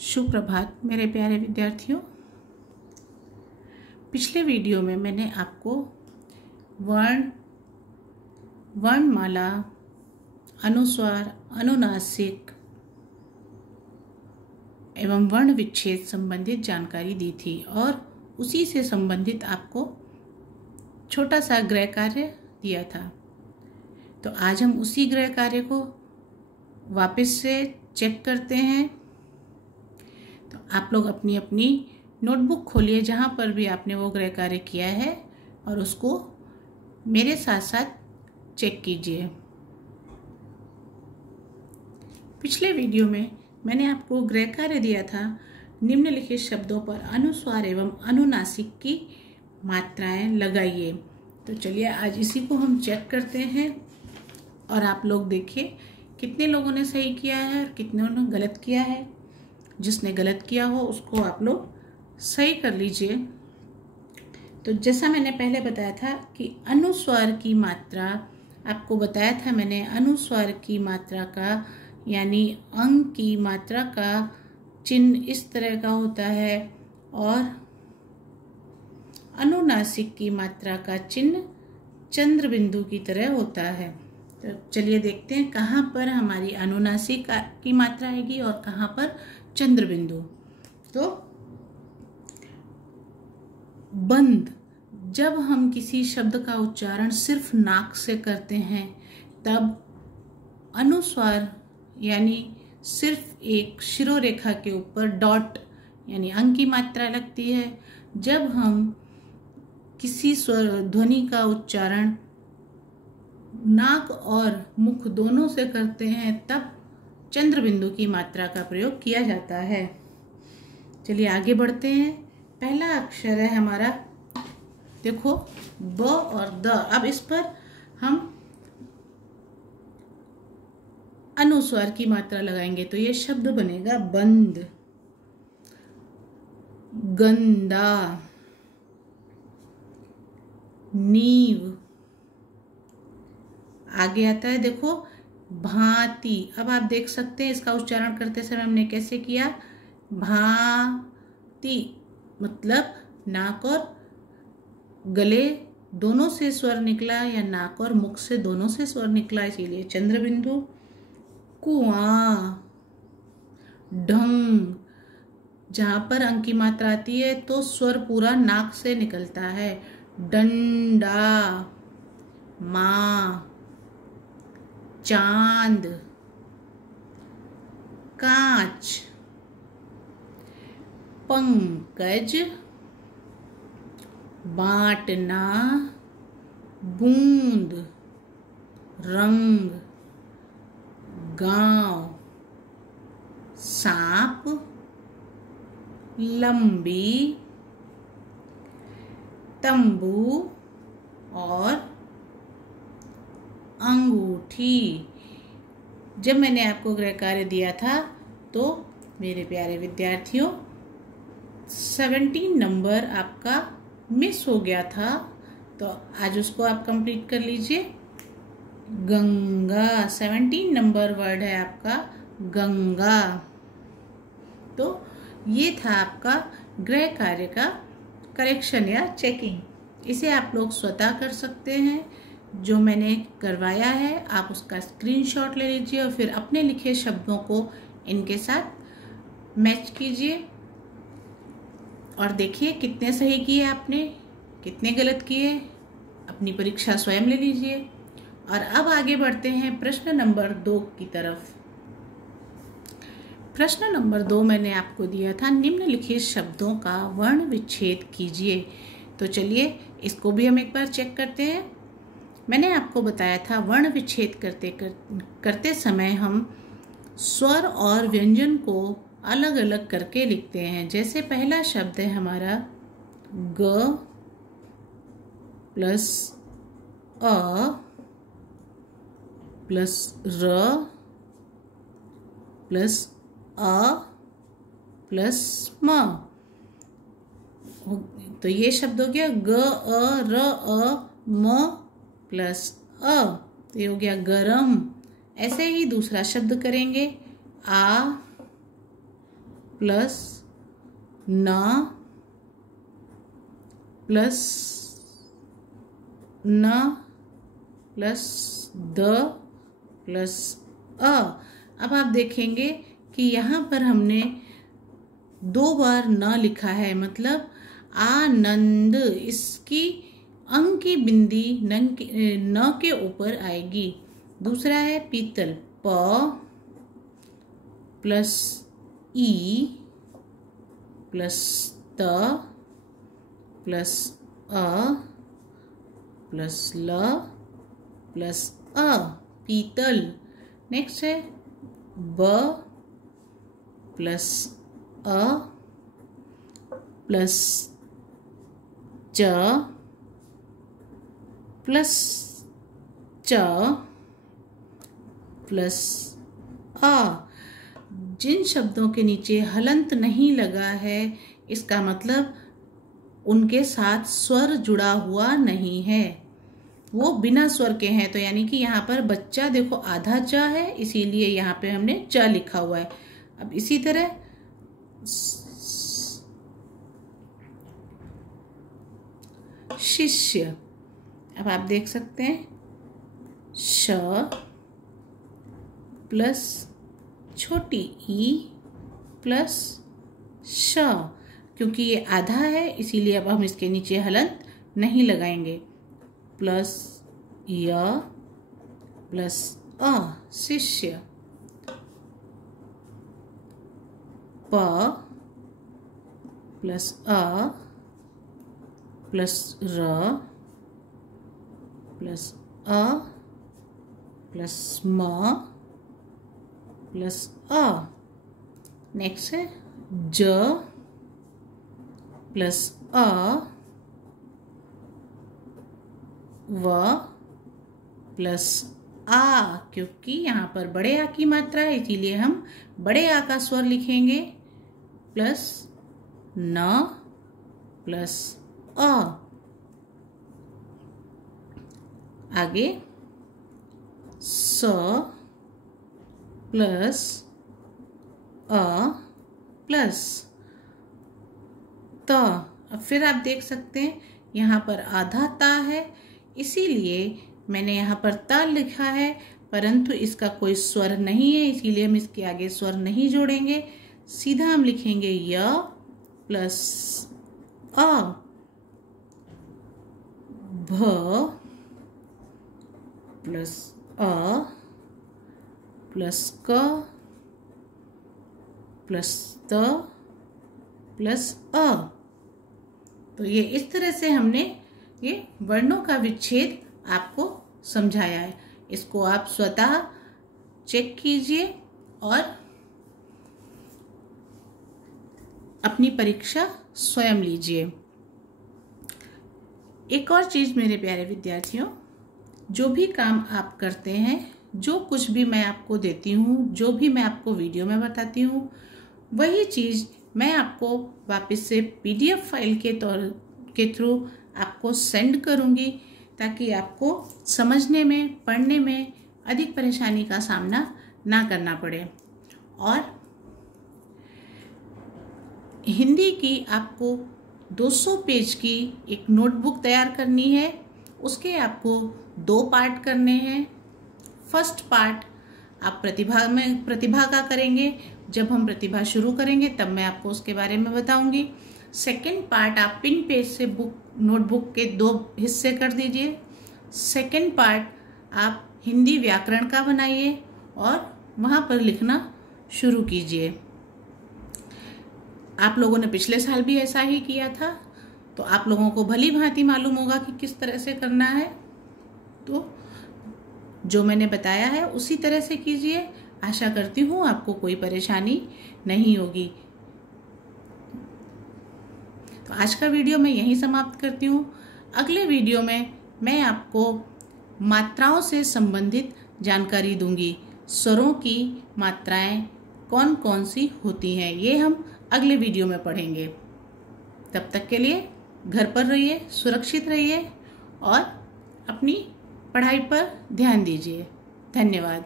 सुप्रभात मेरे प्यारे विद्यार्थियों। पिछले वीडियो में मैंने आपको वर्णमाला, अनुस्वार, अनुनासिक एवं वर्ण विच्छेद संबंधित जानकारी दी थी और उसी से संबंधित आपको छोटा सा गृह कार्य दिया था। तो आज हम उसी गृह कार्य को वापस से चेक करते हैं। तो आप लोग अपनी अपनी नोटबुक खोलिए जहाँ पर भी आपने वो गृह कार्य किया है और उसको मेरे साथ साथ चेक कीजिए। पिछले वीडियो में मैंने आपको गृह कार्य दिया था, निम्नलिखित शब्दों पर अनुस्वार एवं अनुनासिक की मात्राएं लगाइए। तो चलिए आज इसी को हम चेक करते हैं और आप लोग देखिए कितने लोगों ने सही किया है और कितनों ने गलत किया है। जिसने गलत किया हो उसको आप लोग सही कर लीजिए। तो जैसा मैंने पहले बताया था कि अनुस्वार की मात्रा, आपको बताया था मैंने, अनुस्वार की मात्रा का यानी अंग की मात्रा का चिन्ह इस तरह का होता है और अनुनासिक की मात्रा का चिन्ह चंद्र बिंदु की तरह होता है। तो चलिए देखते हैं कहाँ पर हमारी अनुनासिक की मात्रा आएगी और कहाँ पर चंद्र बिंदु। तो बंद, जब हम किसी शब्द का उच्चारण सिर्फ नाक से करते हैं तब अनुस्वार यानी सिर्फ एक शिरोरेखा के ऊपर डॉट यानी अंग की मात्रा लगती है। जब हम किसी स्वर ध्वनि का उच्चारण नाक और मुख दोनों से करते हैं तब चंद्र बिंदु की मात्रा का प्रयोग किया जाता है। चलिए आगे बढ़ते हैं। पहला अक्षर है हमारा, देखो, ब और द। अब इस पर हम अनुस्वार की मात्रा लगाएंगे तो ये शब्द बनेगा बंद, गंदा, नींव। आगे आता है देखो भांति। अब आप देख सकते हैं इसका उच्चारण करते समय हमने कैसे किया, भांति, मतलब नाक और गले दोनों से स्वर निकला या नाक और मुख से दोनों से स्वर निकला, इसीलिए चंद्र बिंदु। कुआं, ढंग, जहां पर अंग की मात्रा आती है तो स्वर पूरा नाक से निकलता है। डंडा, मां, चांद, कांच, पंकज, बांटना, बूंद, रंग, गांव, सांप, लंबी, तंबू और अंगूठी। जब मैंने आपको गृह कार्य दिया था तो मेरे प्यारे विद्यार्थियों 17 नंबर आपका मिस हो गया था, तो आज उसको आप कंप्लीट कर लीजिए। गंगा, 17 नंबर वर्ड है आपका गंगा। तो ये था आपका गृह कार्य का करेक्शन या चेकिंग। इसे आप लोग स्वतः कर सकते हैं। जो मैंने करवाया है आप उसका स्क्रीनशॉट ले लीजिए और फिर अपने लिखे शब्दों को इनके साथ मैच कीजिए और देखिए कितने सही किए आपने, कितने गलत किए। अपनी परीक्षा स्वयं ले लीजिए। और अब आगे बढ़ते हैं प्रश्न नंबर 2 की तरफ। प्रश्न नंबर 2 मैंने आपको दिया था, निम्नलिखित शब्दों का वर्ण विच्छेद कीजिए। तो चलिए इसको भी हम एक बार चेक करते हैं। मैंने आपको बताया था वर्ण विच्छेद करते समय हम स्वर और व्यंजन को अलग अलग करके लिखते हैं। जैसे पहला शब्द है हमारा ग प्लस अ प्लस र प्लस अ प्लस म। तो ये शब्द हो गया ग अ र अ म प्लस अ, तो ये हो गया गरम। ऐसे ही दूसरा शब्द करेंगे आ प्लस न प्लस न प्लस द प्लस अ। अब आप देखेंगे कि यहाँ पर हमने 2 बार न लिखा है, मतलब आनंद। इसकी अंग की बिंदी न के ऊपर आएगी। दूसरा है पीतल, प प्लस ई प्लस त प्लस अ प्लस ल प्लस अ, पीतल। नेक्स्ट है ब प्लस अ प्लस च प्लस च प्लस अ। जिन शब्दों के नीचे हलंत नहीं लगा है, इसका मतलब उनके साथ स्वर जुड़ा हुआ नहीं है, वो बिना स्वर के हैं। तो यानी कि यहाँ पर बच्चा देखो आधा च है, इसीलिए यहाँ पे हमने च लिखा हुआ है। अब इसी तरह शिष्य, अब आप देख सकते हैं श प्लस छोटी ई प्लस श, क्योंकि ये आधा है इसीलिए अब हम इसके नीचे हलंत नहीं लगाएंगे। प्लस य प्लस अ, शिष्य। प प्लस अ प्लस र प्लस अ प्लस म प्लस अ। नेक्स्ट है ज प्लस अ व प्लस आ, क्योंकि यहाँ पर बड़े आ की मात्रा है इसीलिए हम बड़े आ का स्वर लिखेंगे। प्लस न प्लस अ। आगे स प्लस अ प्लस त। अब फिर आप देख सकते हैं यहाँ पर आधा ता है, इसीलिए मैंने यहाँ पर ता लिखा है, परंतु इसका कोई स्वर नहीं है, इसीलिए हम इसके आगे स्वर नहीं जोड़ेंगे। सीधा हम लिखेंगे य प्लस अ, भ प्लस अ प्लस क प्लस त प्लस अ। तो ये इस तरह से हमने ये वर्णों का विच्छेद आपको समझाया है। इसको आप स्वतः चेक कीजिए और अपनी परीक्षा स्वयं लीजिए। एक और चीज़ मेरे प्यारे विद्यार्थियों, जो भी काम आप करते हैं, जो कुछ भी मैं आपको देती हूँ, जो भी मैं आपको वीडियो में बताती हूँ, वही चीज़ मैं आपको वापस से PDF फाइल के थ्रू आपको सेंड करूँगी, ताकि आपको समझने में, पढ़ने में अधिक परेशानी का सामना ना करना पड़े। और हिंदी की आपको 200 पेज की एक नोटबुक तैयार करनी है। उसके आपको 2 पार्ट करने हैं। फर्स्ट पार्ट आप प्रतिभा का करेंगे। जब हम प्रतिभा शुरू करेंगे तब मैं आपको उसके बारे में बताऊंगी। सेकंड पार्ट आप पिन पेज से नोटबुक के 2 हिस्से कर दीजिए। सेकंड पार्ट आप हिंदी व्याकरण का बनाइए और वहाँ पर लिखना शुरू कीजिए। आप लोगों ने पिछले साल भी ऐसा ही किया था, तो आप लोगों को भली भांति मालूम होगा कि किस तरह से करना है। तो जो मैंने बताया है उसी तरह से कीजिए। आशा करती हूँ आपको कोई परेशानी नहीं होगी। तो आज का वीडियो मैं यहीं समाप्त करती हूँ। अगले वीडियो में मैं आपको मात्राओं से संबंधित जानकारी दूंगी। स्वरों की मात्राएं कौन कौन सी होती हैं, ये हम अगले वीडियो में पढ़ेंगे। तब तक के लिए घर पर रहिए, सुरक्षित रहिए और अपनी पढ़ाई पर ध्यान दीजिए। धन्यवाद।